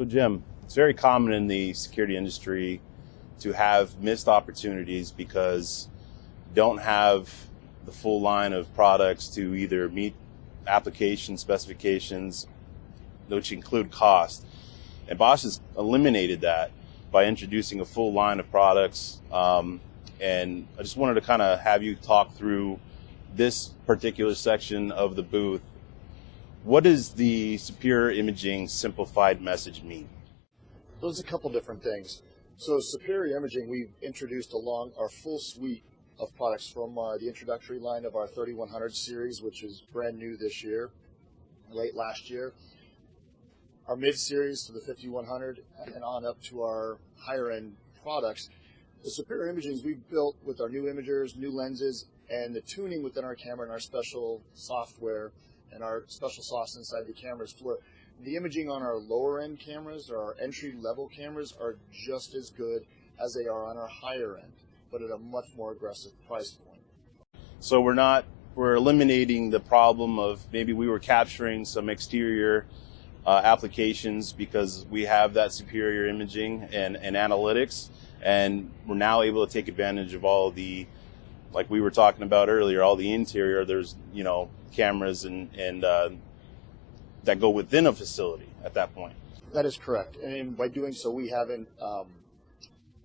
So Jim, it's very common in the security industry to have missed opportunities because you don't have the full line of products to either meet application specifications, which include cost. And Bosch has eliminated that by introducing a full line of products. And I just wanted to kind of have you talk through this particular section of the booth. What does the superior imaging simplified message mean? There's a couple different things. So superior imaging, we've introduced along our full suite of products from the introductory line of our 3100 series, which is brand new this year, late last year. Our mid-series to the 5100 and on up to our higher-end products. The superior imaging we've built with our new imagers, new lenses, and the tuning within our camera and our special software and our special sauce inside the cameras to where the imaging on our lower-end cameras or our entry-level cameras are just as good as they are on our higher-end, but at a much more aggressive price point. So we're eliminating the problem of maybe we were capturing some exterior applications because we have that superior imaging and analytics, and we're now able to take advantage of all the, like we were talking about earlier, all the interior. There's, you know, cameras and that go within a facility at that point. That is correct. And by doing so, we haven't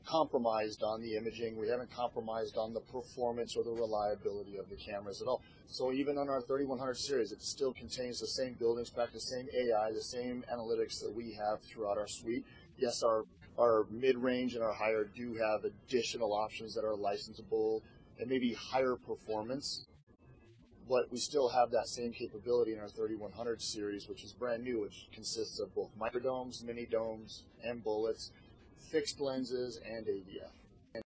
compromised on the imaging. We haven't compromised on the performance or the reliability of the cameras at all. So even on our 3100 series, it still contains the same building spec, the same AI, the same analytics that we have throughout our suite. Yes, our mid-range and our higher do have additional options that are licensable and maybe higher performance, but we still have that same capability in our 3100 series, which is brand new, which consists of both microdomes, mini domes, and bullets, fixed lenses, and ADF.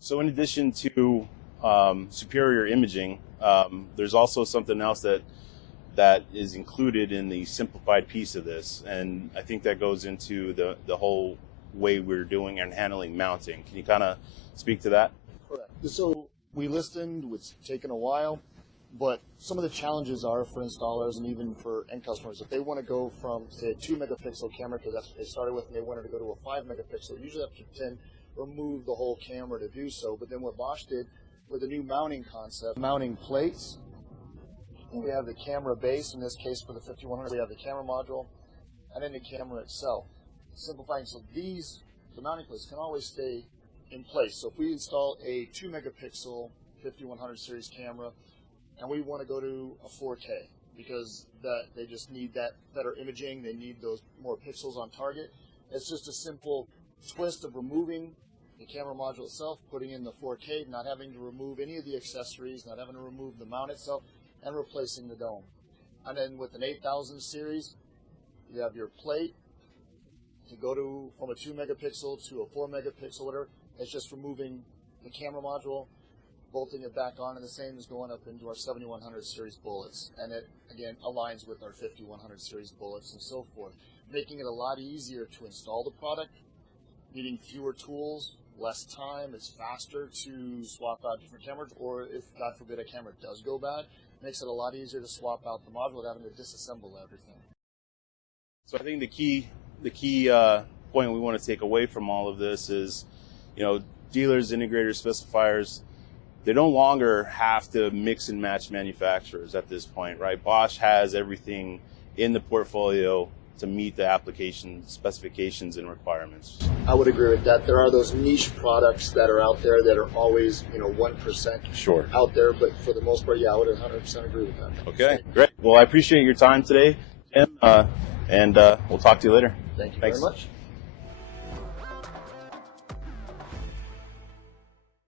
So in addition to superior imaging, there's also something else that is included in the simplified piece of this, and I think that goes into the whole way we're doing and handling mounting. Can you kind of speak to that? Correct. So we listened, it's taken a while, but some of the challenges are for installers and even for end customers. If they want to go from, say, a 2 megapixel camera, because that's what they started with, and they wanted to go to a 5 megapixel, you usually have to remove the whole camera to do so. But then what Bosch did with the new mounting concept, mounting plates, we have the camera base. In this case, for the 5100, we have the camera module, and then the camera itself. Simplifying, so the mounting plates can always stay in place. So if we install a 2 megapixel 5100 series camera, and we want to go to a 4K because they just need that better imaging, they need those more pixels on target. It's just a simple twist of removing the camera module itself, putting in the 4K, not having to remove any of the accessories, not having to remove the mount itself, and replacing the dome. And then with an 8000 series, you have your plate to go to from a 2 megapixel to a 4 megapixel, whatever. It's just removing the camera module, bolting it back on, and the same is going up into our 7100 series bullets. And it, again, aligns with our 5100 series bullets and so forth, making it a lot easier to install the product, needing fewer tools, less time. It's faster to swap out different cameras, or if, God forbid, a camera does go bad, it makes it a lot easier to swap out the module without having to disassemble everything. So I think the key point we want to take away from all of this is, you know, dealers, integrators, specifiers, they no longer have to mix and match manufacturers at this point, right? Bosch has everything in the portfolio to meet the application specifications and requirements. I would agree with that. There are those niche products that are out there that are always, 1% out there, but for the most part, yeah, I would 100% agree with that. Okay, great. Well, I appreciate your time today, Tim, and we'll talk to you later. Thank you Thanks. very much.